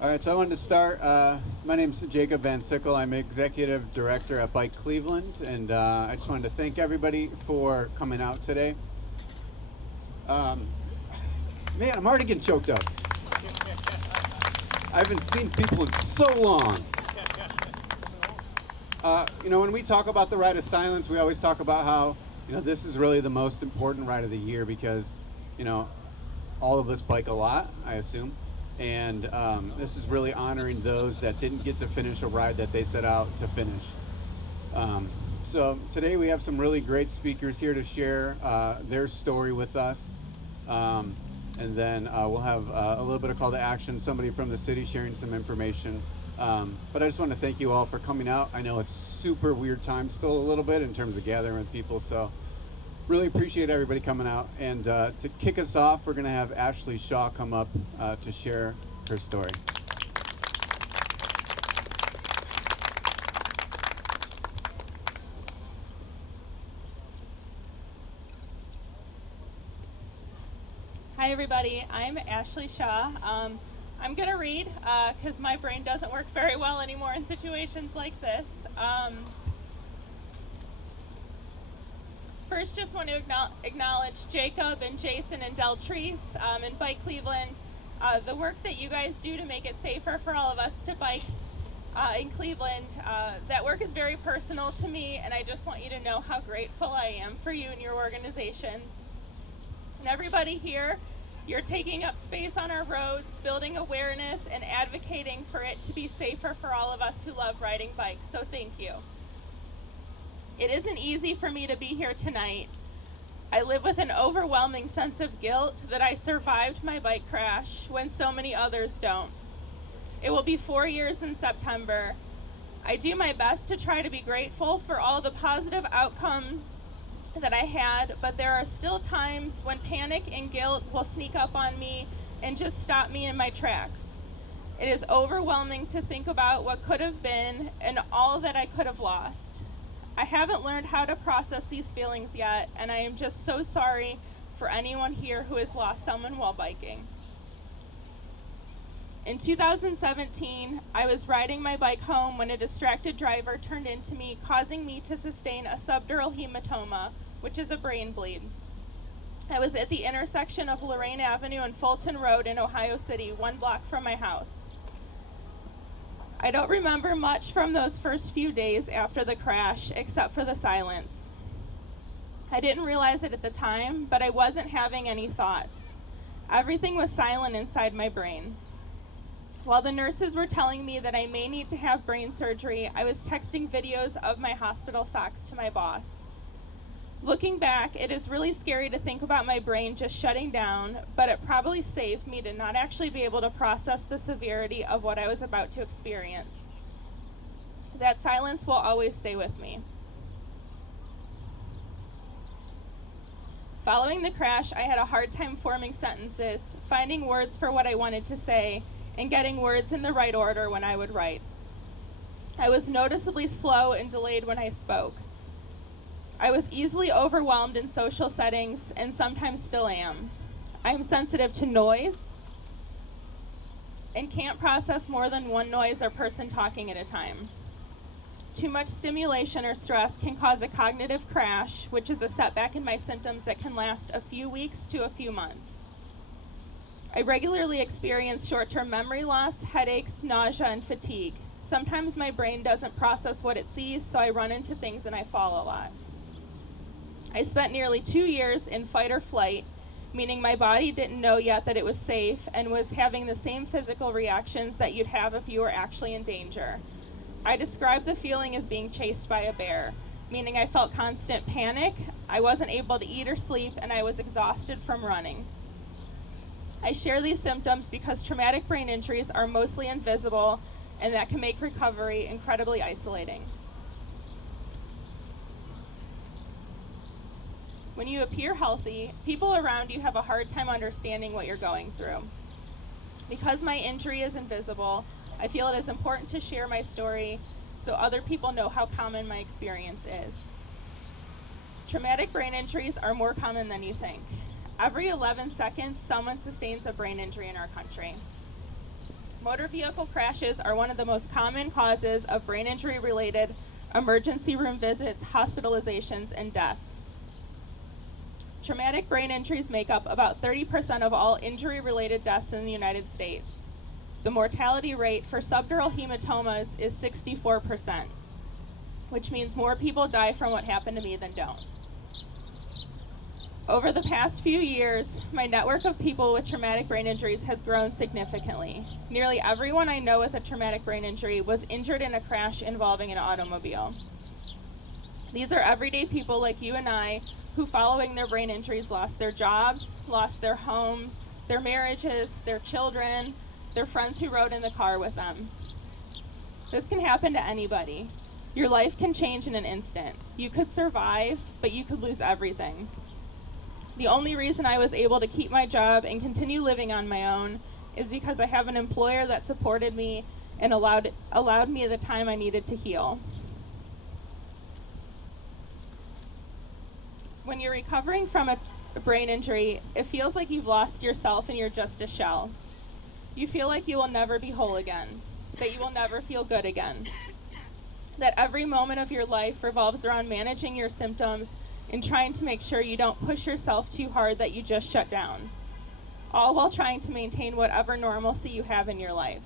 All right, so I wanted to start. My name's Jacob Van Sickle. I'm executive director at Bike Cleveland, and I just wanted to thank everybody for coming out today. Man, I'm already getting choked up. I haven't seen people in so long. When we talk about the Ride of Silence, we always talk about how, this is really the most important ride of the year because, all of us bike a lot, I assume. And this is really honoring those that didn't get to finish a ride that they set out to finish. So today we have some really great speakers here to share their story with us. And then we'll have a little bit of call to action, somebody from the city sharing some information. But I just want to thank you all for coming out. I know it's super weird time still a little bit in terms of gathering with people. So really appreciate everybody coming out. And to kick us off, we're going to have Ashley Shaw come up to share her story. Hi everybody, I'm Ashley Shaw. I'm going to read because my brain doesn't work very well anymore in situations like this. First, just want to acknowledge Jacob and Jason and Deltrice and Bike Cleveland. The work that you guys do to make it safer for all of us to bike in Cleveland, that work is very personal to me, and I just want you to know how grateful I am for you and your organization. And everybody here, you're taking up space on our roads, building awareness, and advocating for it to be safer for all of us who love riding bikes, so thank you. It isn't easy for me to be here tonight. I live with an overwhelming sense of guilt that I survived my bike crash when so many others don't. It will be 4 years in September. I do my best to try to be grateful for all the positive outcome that I had, but there are still times when panic and guilt will sneak up on me and just stop me in my tracks. It is overwhelming to think about what could have been and all that I could have lost. I haven't learned how to process these feelings yet, and I am just so sorry for anyone here who has lost someone while biking. In 2017, I was riding my bike home when a distracted driver turned into me, causing me to sustain a subdural hematoma, which is a brain bleed. I was at the intersection of Lorraine Avenue and Fulton Road in Ohio City, 1 block from my house. I don't remember much from those first few days after the crash, except for the silence. I didn't realize it at the time, but I wasn't having any thoughts. Everything was silent inside my brain. While the nurses were telling me that I may need to have brain surgery, I was texting videos of my hospital socks to my boss. Looking back, it is really scary to think about my brain just shutting down, but it probably saved me to not actually be able to process the severity of what I was about to experience. That silence will always stay with me. Following the crash, I had a hard time forming sentences, finding words for what I wanted to say, and getting words in the right order when I would write. I was noticeably slow and delayed when I spoke. I was easily overwhelmed in social settings and sometimes still am. I am sensitive to noise and can't process more than one noise or person talking at a time. Too much stimulation or stress can cause a cognitive crash, which is a setback in my symptoms that can last a few weeks to a few months. I regularly experience short-term memory loss, headaches, nausea, and fatigue. Sometimes my brain doesn't process what it sees, so I run into things and I fall a lot. I spent nearly 2 years in fight or flight, meaning my body didn't know yet that it was safe and was having the same physical reactions that you'd have if you were actually in danger. I describe the feeling as being chased by a bear, meaning I felt constant panic, I wasn't able to eat or sleep, and I was exhausted from running. I share these symptoms because traumatic brain injuries are mostly invisible, and that can make recovery incredibly isolating. When you appear healthy, people around you have a hard time understanding what you're going through. Because my injury is invisible, I feel it is important to share my story so other people know how common my experience is. Traumatic brain injuries are more common than you think. Every 11 seconds, someone sustains a brain injury in our country. Motor vehicle crashes are one of the most common causes of brain injury-related emergency room visits, hospitalizations, and deaths. Traumatic brain injuries make up about 30% of all injury-related deaths in the United States. The mortality rate for subdural hematomas is 64%, which means more people die from what happened to me than don't. Over the past few years, my network of people with traumatic brain injuries has grown significantly. Nearly everyone I know with a traumatic brain injury was injured in a crash involving an automobile. These are everyday people like you and I who, following their brain injuries, lost their jobs, lost their homes, their marriages, their children, their friends who rode in the car with them. This can happen to anybody. Your life can change in an instant. You could survive, but you could lose everything. The only reason I was able to keep my job and continue living on my own is because I have an employer that supported me and allowed me the time I needed to heal. When you're recovering from a brain injury, it feels like you've lost yourself and you're just a shell. You feel like you will never be whole again, that you will never feel good again, that every moment of your life revolves around managing your symptoms and trying to make sure you don't push yourself too hard that you just shut down, all while trying to maintain whatever normalcy you have in your life.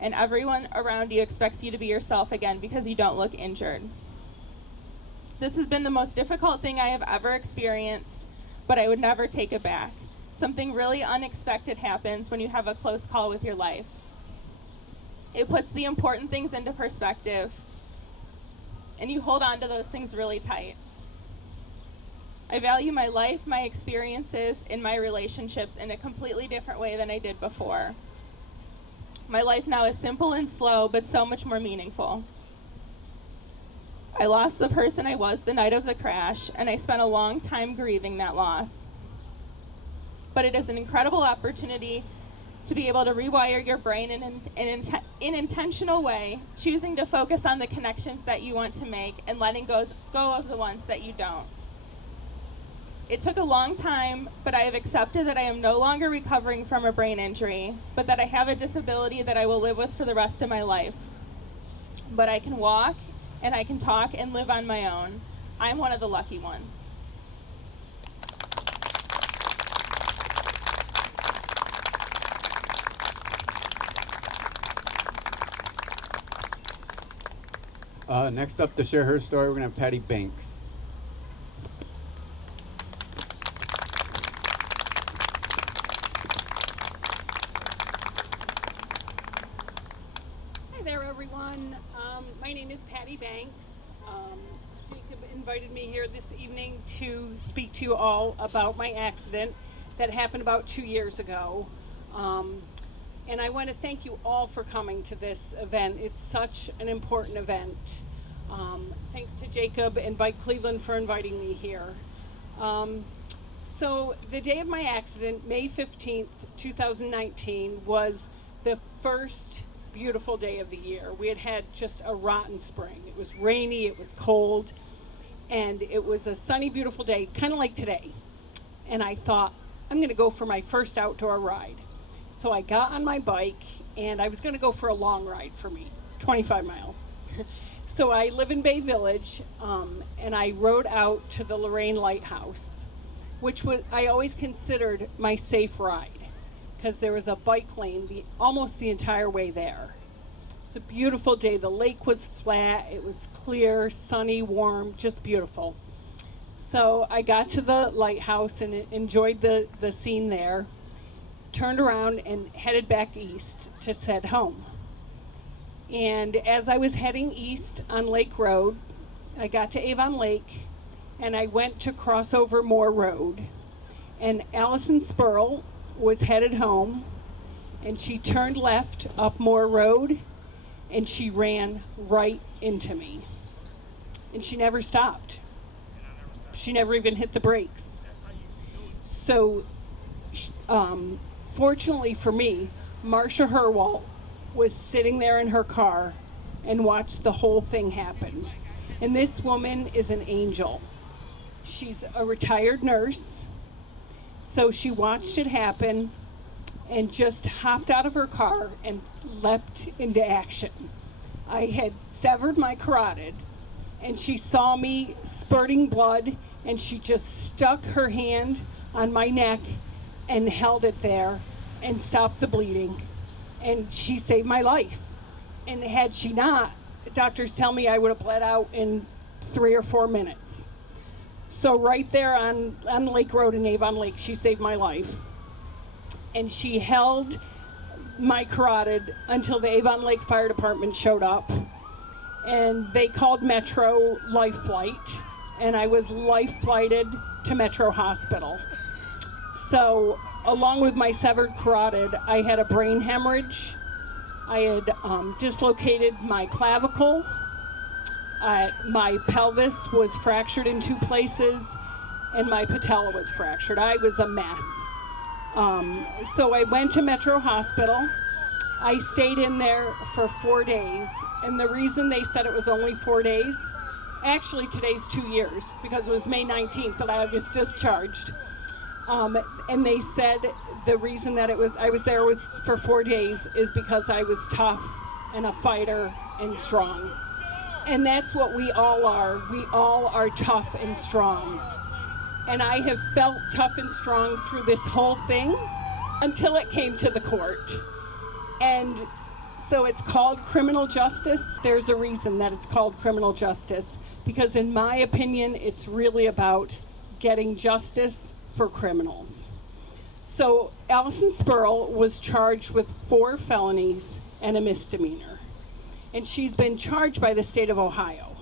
And everyone around you expects you to be yourself again because you don't look injured. This has been the most difficult thing I have ever experienced, but I would never take it back. Something really unexpected happens when you have a close call with your life. It puts the important things into perspective, and you hold on to those things really tight. I value my life, my experiences, and my relationships in a completely different way than I did before. My life now is simple and slow, but so much more meaningful. I lost the person I was the night of the crash, and I spent a long time grieving that loss. But it is an incredible opportunity to be able to rewire your brain in an intentional way, choosing to focus on the connections that you want to make and letting go of the ones that you don't. It took a long time, but I have accepted that I am no longer recovering from a brain injury, but that I have a disability that I will live with for the rest of my life. But I can walk, and I can talk and live on my own. I'm one of the lucky ones. Next up to share her story, we're going to have Patty Banks. Hi there, everyone. My name is Patty Banks. Jacob invited me here this evening to speak to you all about my accident that happened about 2 years ago. And I want to thank you all for coming to this event. It's such an important event. Thanks to Jacob and Bike Cleveland for inviting me here. So the day of my accident, May 15th, 2019, was the first beautiful day of the year. We had had just a rotten spring. It was rainy, it was cold, and it was a sunny, beautiful day, kind of like today. And I thought, I'm going to go for my first outdoor ride. So I got on my bike, and I was going to go for a long ride for me, 25 miles. So I live in Bay Village, and I rode out to the Lorraine Lighthouse, which was I always considered my safe ride because there was a bike lane almost the entire way there. It's a beautiful day. The lake was flat. It was clear, sunny, warm, just beautiful. So I got to the lighthouse and enjoyed the scene there, turned around and headed back east to head home. And as I was heading east on Lake Road, I got to Avon Lake and I went to cross over Moore Road. And Allison Spurl was headed home and she turned left up Moore Road and she ran right into me. And she never stopped. She never even hit the brakes. So, fortunately for me, Marcia Herwalt was sitting there in her car and watched the whole thing happen. And this woman is an angel. She's a retired nurse, so she watched it happen, and just hopped out of her car and leapt into action. I had severed my carotid, and she saw me spurting blood, and she just stuck her hand on my neck and held it there and stopped the bleeding. And she saved my life. And had she not, doctors tell me I would have bled out in 3 or 4 minutes. So right there on Lake Road in Avon Lake, she saved my life. And she held my carotid until the Avon Lake Fire Department showed up. And they called Metro Life Flight, and I was life flighted to Metro Hospital. So along with my severed carotid, I had a brain hemorrhage. I had dislocated my clavicle. My pelvis was fractured in 2 places, and my patella was fractured. I was a mess. So I went to Metro Hospital. I stayed in there for 4 days, and the reason they said it was only 4 days, actually today's 2 years, because it was May 19th that I was discharged. And they said the reason that I was there was for 4 days is because I was tough and a fighter and strong. And that's what we all are. We all are tough and strong. And I have felt tough and strong through this whole thing until it came to the court. And so it's called criminal justice. There's a reason that it's called criminal justice, because in my opinion, it's really about getting justice for criminals. So Allison Spurl was charged with 4 felonies and a misdemeanor. And she's been charged by the state of Ohio.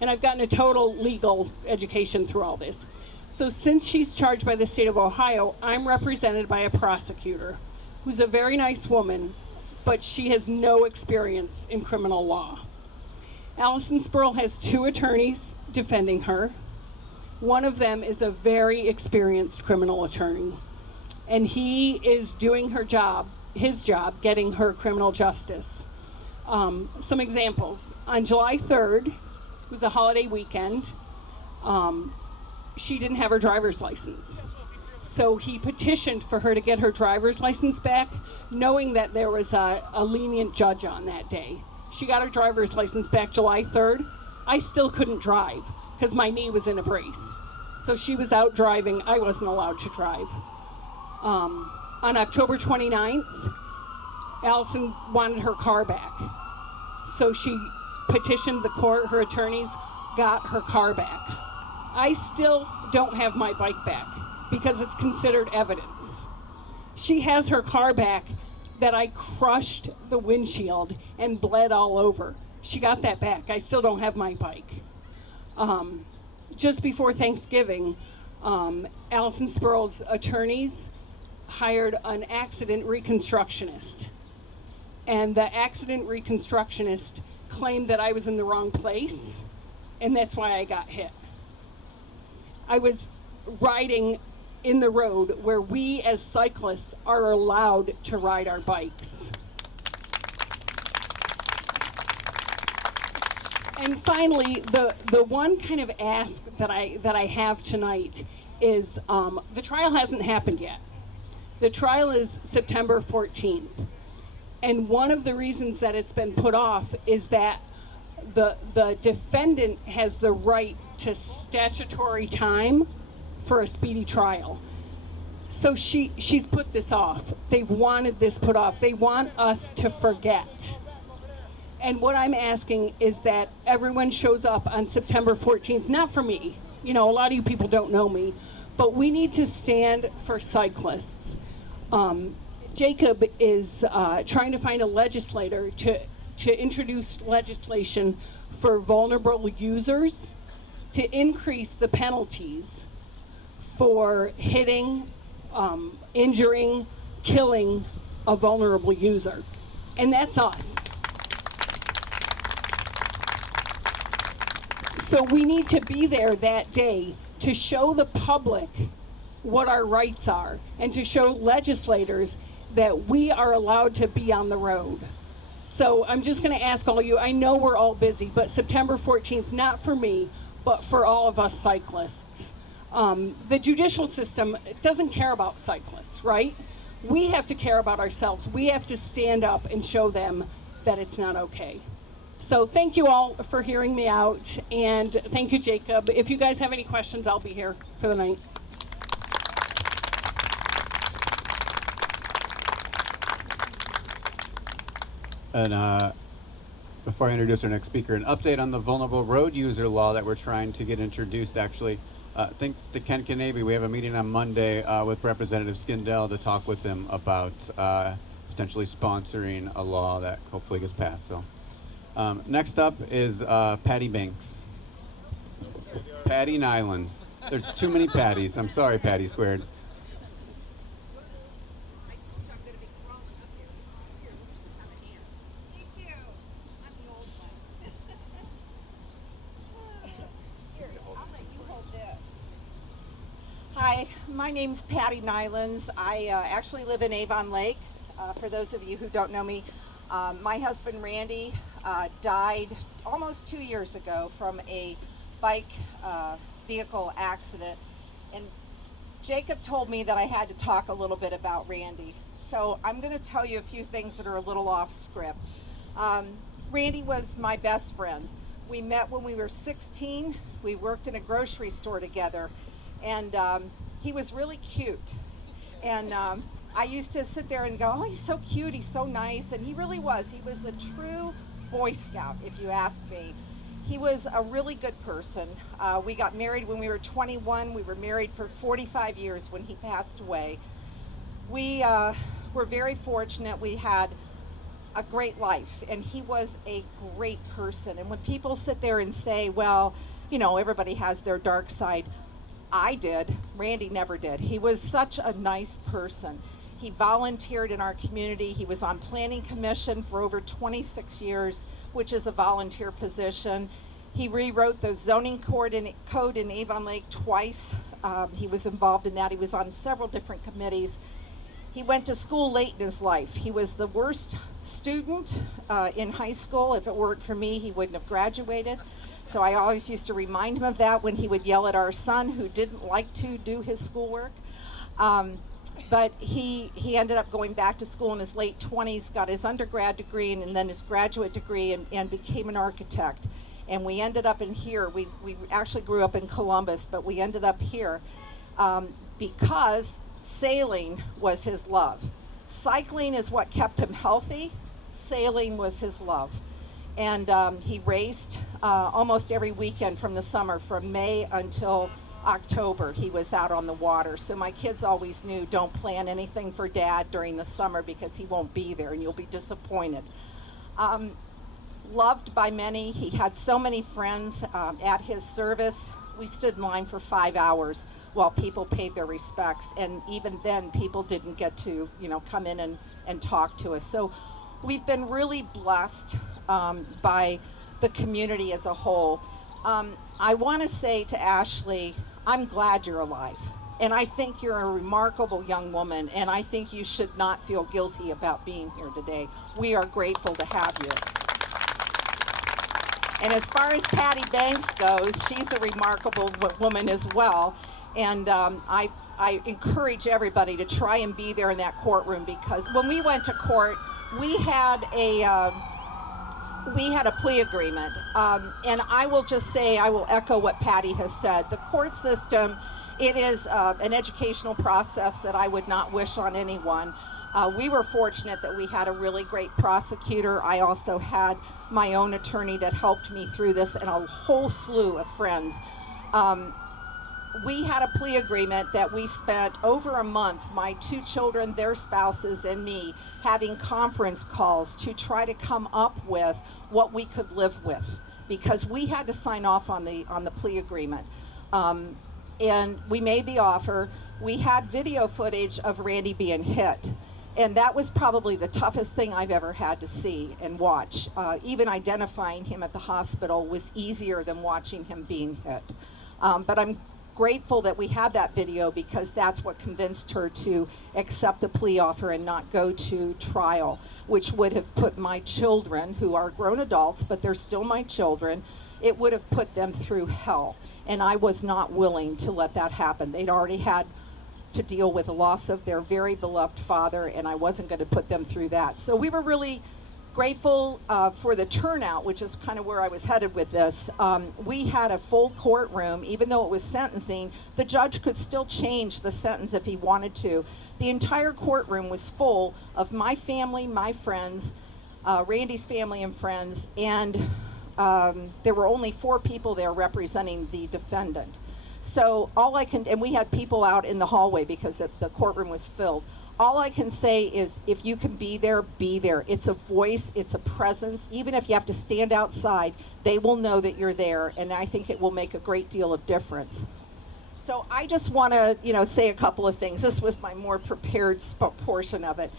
And I've gotten a total legal education through all this. So since she's charged by the state of Ohio, I'm represented by a prosecutor who's a very nice woman, but she has no experience in criminal law. Allison Spurl has 2 attorneys defending her. One of them is a very experienced criminal attorney, and he is doing his job, getting her criminal justice. Some examples. On July 3rd, it was a holiday weekend, she didn't have her driver's license. So he petitioned for her to get her driver's license back, knowing that there was a lenient judge on that day. She got her driver's license back July 3rd. I still couldn't drive because my knee was in a brace. So she was out driving. I wasn't allowed to drive. On October 29th, Allison wanted her car back. So she petitioned the court, her attorneys got her car back. I still don't have my bike back because it's considered evidence. She has her car back that I crushed the windshield and bled all over. She got that back. I still don't have my bike. Just before Thanksgiving, Allison Spurl's attorneys hired an accident reconstructionist. And the accident reconstructionist claimed that I was in the wrong place, and that's why I got hit. I was riding in the road where we as cyclists are allowed to ride our bikes. And finally, the one kind of ask that I have tonight is the trial hasn't happened yet. The trial is September 14th. And one of the reasons that it's been put off is that the defendant has the right to statutory time for a speedy trial. So she's put this off. They've wanted this put off. They want us to forget. And what I'm asking is that everyone shows up on September 14th, not for me. You know, a lot of you people don't know me, but we need to stand for cyclists. Jacob is trying to find a legislator to introduce legislation for vulnerable users to increase the penalties for hitting, injuring, killing a vulnerable user. And that's us. So we need to be there that day to show the public what our rights are and to show legislators that we are allowed to be on the road. So I'm just going to ask all you, I know we're all busy, but September 14th, not for me, but for all of us cyclists. The judicial system doesn't care about cyclists, right? we have to care about ourselves. We have to stand up and show them that it's not okay. So thank you all for hearing me out, and thank you, Jacob. If you guys have any questions, I'll be here for the night. And before I introduce our next speaker, an update on the vulnerable road user law that we're trying to get introduced. Actually, thanks to Ken Kanabe, we have a meeting on Monday with Representative Skindell to talk with him about potentially sponsoring a law that hopefully gets passed. So next up is Patty Banks. Patti Nylens. There's too many Patties. I'm sorry, Patty Squared. Hi, my name's Patti Nylens. I actually live in Avon Lake. For those of you who don't know me, my husband Randy died almost 2 years ago from a bike vehicle accident. And Jacob told me that I had to talk a little bit about Randy. So I'm going to tell you a few things that are a little off script. Randy was my best friend. We met when we were 16. We worked in a grocery store together. And he was really cute. And I used to sit there and go, oh, he's so cute, he's so nice. And he really was. He was a true Boy Scout, if you ask me. He was a really good person. We got married when we were 21. We were married for 45 years when he passed away. We were very fortunate. We had a great life, and he was a great person. And when people sit there and say, well, you know, everybody has their dark side, I did. Randy never did. He was such a nice person. He volunteered in our community. He was on Planning Commission for over 26 years, which is a volunteer position. He rewrote the zoning code in Avon Lake twice. He was involved in that. He was on several different committees. He went to school late in his life. He was the worst student in high school. If it weren't for me, he wouldn't have graduated. So I always used to remind him of that when he would yell at our son, who didn't like to do his schoolwork. But he ended up going back to school in his late 20s, got his undergrad degree and then his graduate degree, and became an architect. And we ended up in here. We actually grew up in Columbus, but we ended up here because sailing was his love. Cycling is what kept him healthy. Sailing was his love. And he raced almost every weekend from the summer, from May until October. He was out on the water. So my kids always knew, don't plan anything for Dad during the summer because he won't be there and you'll be disappointed. Loved by many. He had so many friends at his service. We stood in line for 5 hours while people paid their respects. And even then, people didn't get to, come in and talk to us. So we've been really blessed by the community as a whole. I want to say to Ashley, I'm glad you're alive. And I think you're a remarkable young woman, and I think you should not feel guilty about being here today. We are grateful to have you. And as far as Patty Banks goes, she's a remarkable woman as well. And I encourage everybody to try and be there in that courtroom, because when we went to court, we had a plea agreement, and I will just say, I will echo what Patty has said. The court system, it is an educational process that I would not wish on anyone. We were fortunate that we had a really great prosecutor. I also had my own attorney that helped me through this, and a whole slew of friends. We had a plea agreement that we spent over a month, my 2 children, their spouses, and me, having conference calls to try to come up with what we could live with, because we had to sign off on the plea agreement. And we made the offer. We had video footage of Randy being hit, and that was probably the toughest thing I've ever had to see and watch. Even identifying him at the hospital was easier than watching him being hit. But I'm grateful that we had that video, because that's what convinced her to accept the plea offer and not go to trial, which would have put my children, who are grown adults, but they're still my children, it would have put them through hell. And I was not willing to let that happen. They'd already had to deal with the loss of their very beloved father, and I wasn't going to put them through that. So we were really grateful for the turnout, which is kind of where I was headed with this. We had a full courtroom. Even though it was sentencing, the judge could still change the sentence if he wanted to. The entire courtroom was full of my family, my friends, Randy's family and friends, and there were only 4 people there representing the defendant. So and we had people out in the hallway because the courtroom was filled. All I can say is, if you can be there, be there. It's a voice, it's a presence. Even if you have to stand outside, they will know that you're there, and I think it will make a great deal of difference. So I just want to, say a couple of things. This was my more prepared portion of it.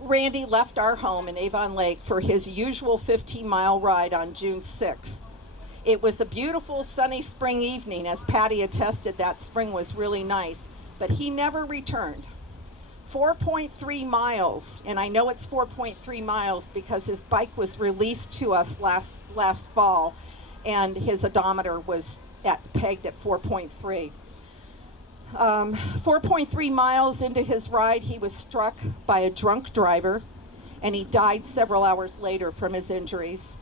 Randy left our home in Avon Lake for his usual 15-mile ride on June 6th. It was a beautiful sunny spring evening. As Patty attested, that spring was really nice, but he never returned. 4.3 miles, and I know it's 4.3 miles because his bike was released to us last fall, and his odometer was pegged at 4.3. 4.3 miles into his ride, he was struck by a drunk driver, and he died several hours later from his injuries.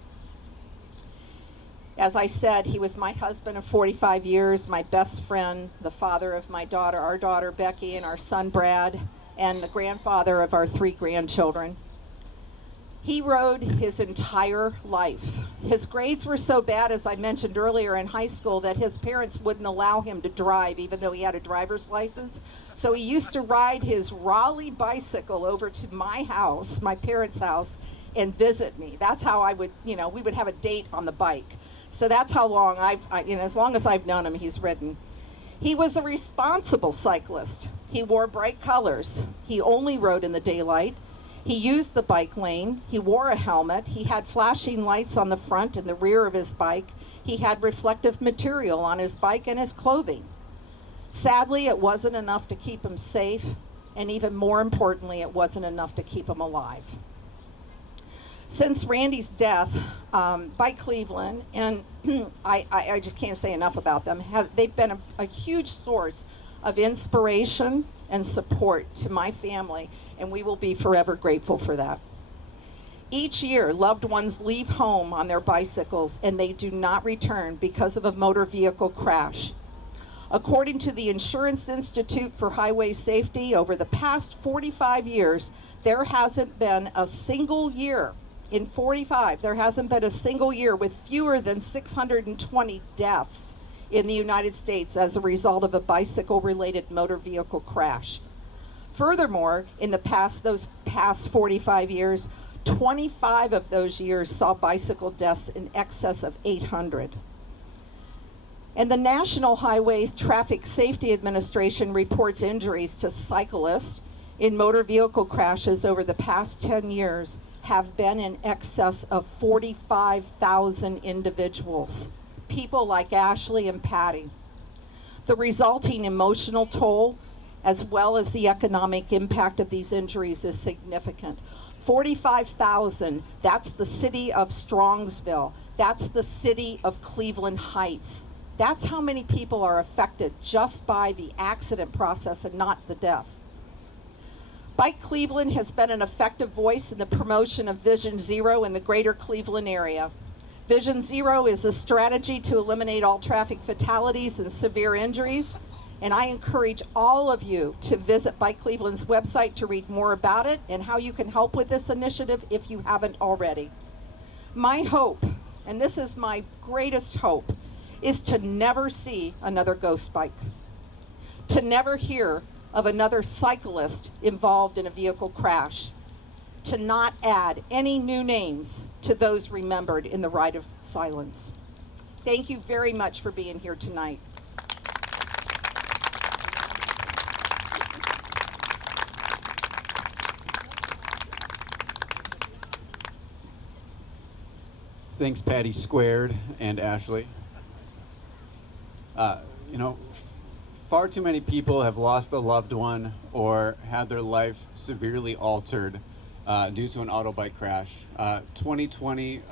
As I said, he was my husband of 45 years, my best friend, the father of my daughter, our daughter Becky, and our son Brad, and the grandfather of our 3 grandchildren. He rode his entire life. His grades were so bad, as I mentioned earlier, in high school, that his parents wouldn't allow him to drive, even though he had a driver's license. So he used to ride his Raleigh bicycle over to my house, my parents' house, and visit me. That's how I would, we would have a date on the bike. So that's how long as long as I've known him, he's ridden. He was a responsible cyclist. He wore bright colors. He only rode in the daylight. He used the bike lane. He wore a helmet. He had flashing lights on the front and the rear of his bike. He had reflective material on his bike and his clothing. Sadly, it wasn't enough to keep him safe, and even more importantly, it wasn't enough to keep him alive. Since Randy's death, Bike Cleveland, and I just can't say enough about them, they've been a huge source of inspiration and support to my family, and we will be forever grateful for that. Each year, loved ones leave home on their bicycles, and they do not return because of a motor vehicle crash. According to the Insurance Institute for Highway Safety, over the past 45 years, there hasn't been a single year there hasn't been a single year with fewer than 620 deaths in the United States as a result of a bicycle-related motor vehicle crash. Furthermore, in those past 45 years, 25 of those years saw bicycle deaths in excess of 800. And the National Highway Traffic Safety Administration reports injuries to cyclists in motor vehicle crashes over the past 10 years have been in excess of 45,000 individuals, people like Ashley and Patty. The resulting emotional toll, as well as the economic impact of these injuries, is significant. 45,000, that's the city of Strongsville. That's the city of Cleveland Heights. That's how many people are affected just by the accident process and not the death. Bike Cleveland has been an effective voice in the promotion of Vision Zero in the greater Cleveland area. Vision Zero is a strategy to eliminate all traffic fatalities and severe injuries, and I encourage all of you to visit Bike Cleveland's website to read more about it and how you can help with this initiative if you haven't already. My hope, and this is my greatest hope, is to never see another ghost bike, to never hear of another cyclist involved in a vehicle crash, to not add any new names to those remembered in the rite of silence. Thank you very much for being here tonight. Thanks, Patty Squared and Ashley. Far too many people have lost a loved one or had their life severely altered due to an auto bike crash. 2020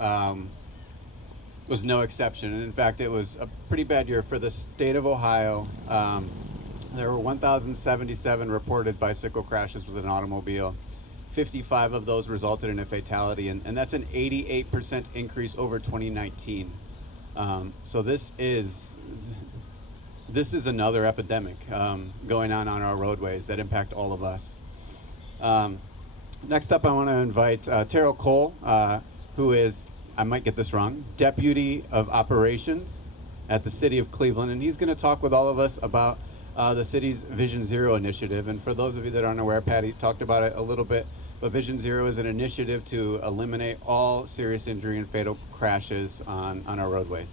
was no exception, and in fact, it was a pretty bad year for the state of Ohio, There were 1,077 reported bicycle crashes with an automobile. 55 of those resulted in a fatality, and that's an 88% increase over 2019. So this is another epidemic going on our roadways that impact all of us. Next up, I want to invite Terrell Cole, who is, I might get this wrong, Deputy of Operations at the City of Cleveland, and he's going to talk with all of us about the city's Vision Zero initiative. And for those of you that aren't aware, Patty talked about it a little bit, but Vision Zero is an initiative to eliminate all serious injury and fatal crashes on our roadways.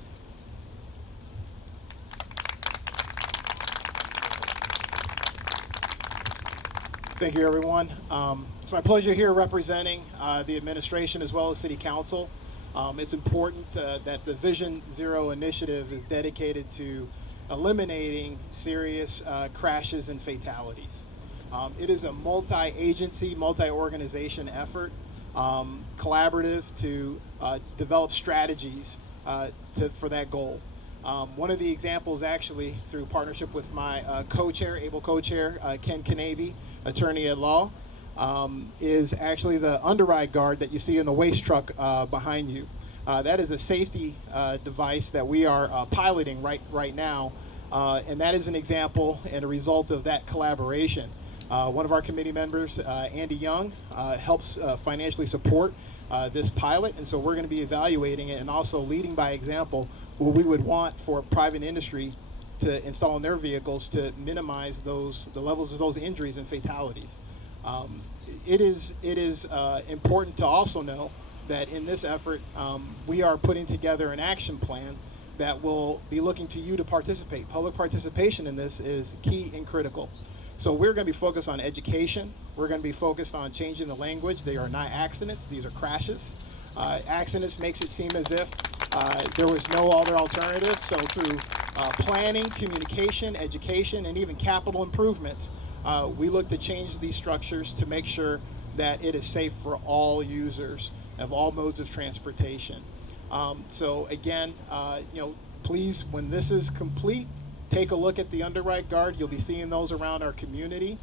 Thank you, everyone. It's my pleasure here representing the administration as well as City Council. It's important that the Vision Zero initiative is dedicated to eliminating serious crashes and fatalities. It is a multi-agency, multi-organization effort, collaborative to develop strategies for that goal. One of the examples, actually, through partnership with my co-chair, able co-chair, Ken Kanabe, attorney at law, is actually the underride guard that you see in the waste truck behind you. That is a safety device that we are piloting right now, and that is an example and a result of that collaboration. One of our committee members, Andy Young, helps financially support this pilot, and so we're going to be evaluating it and also leading by example what we would want for private industry to install in their vehicles to minimize the levels of those injuries and fatalities. It is important to also know that in this effort, we are putting together an action plan that will be looking to you to participate. Public participation in this is key and critical. So we're going to be focused on education. We're going to be focused on changing the language. They are not accidents, these are crashes. Accidents makes it seem as if there was no other alternative. So through planning, communication, education, and even capital improvements, we look to change these structures to make sure that it is safe for all users of all modes of transportation. So again, please, when this is complete, take a look at the underride guard. You'll be seeing those around our community.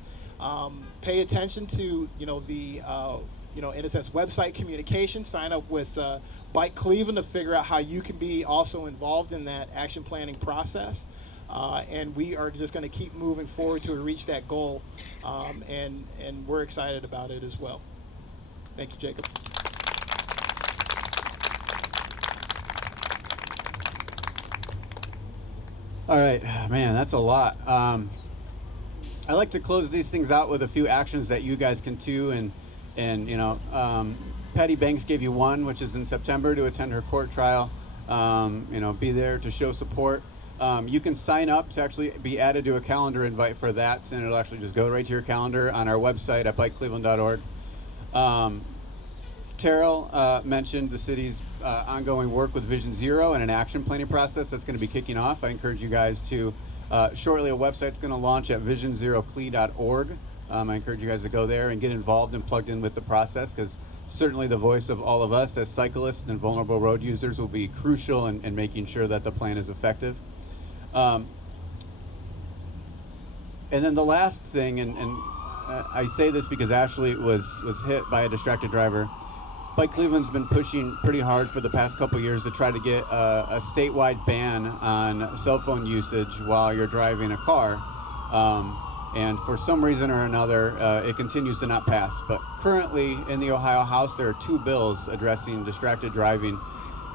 Pay attention to the in a sense website communication. Sign up with Bike Cleveland to figure out how you can be also involved in that action planning process. And we are just going to keep moving forward to reach that goal, and we're excited about it as well. Thank you, Jacob. All right, man, that's a lot. I like to close these things out with a few actions that you guys can do, and Patty Banks gave you one, which is in September, to attend her court trial. Be there to show support. You can sign up to actually be added to a calendar invite for that, and it'll actually just go right to your calendar on our website at bikecleveland.org. Terrell mentioned the city's ongoing work with Vision Zero and an action planning process that's going to be kicking off. I encourage you guys to, shortly a website's going to launch at visionzeroclee.org. I encourage you guys to go there and get involved and plugged in with the process, because certainly the voice of all of us as cyclists and vulnerable road users will be crucial in making sure that the plan is effective. And then the last thing, and I say this because Ashley was hit by a distracted driver. Bike Cleveland's been pushing pretty hard for the past couple years to try to get a statewide ban on cell phone usage while you're driving a car. And for some reason or another, it continues to not pass. But currently in the Ohio House, there are 2 bills addressing distracted driving.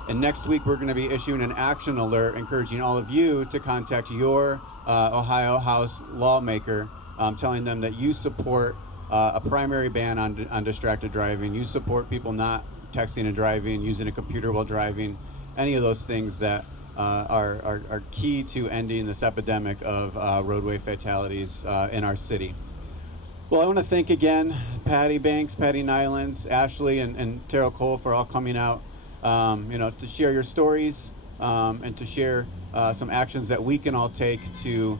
And next week, we're going to be issuing an action alert encouraging all of you to contact your Ohio House lawmaker, telling them that you support a primary ban on distracted driving. You support people not texting and driving, using a computer while driving, any of those things that are key to ending this epidemic of roadway fatalities in our city. Well, I want to thank again Patty Banks, Patti Nylens, Ashley, and Terrell Cole for all coming out to share your stories and to share some actions that we can all take to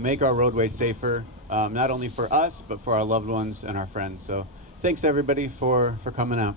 make our roadways safer, not only for us, but for our loved ones and our friends. So thanks everybody for coming out.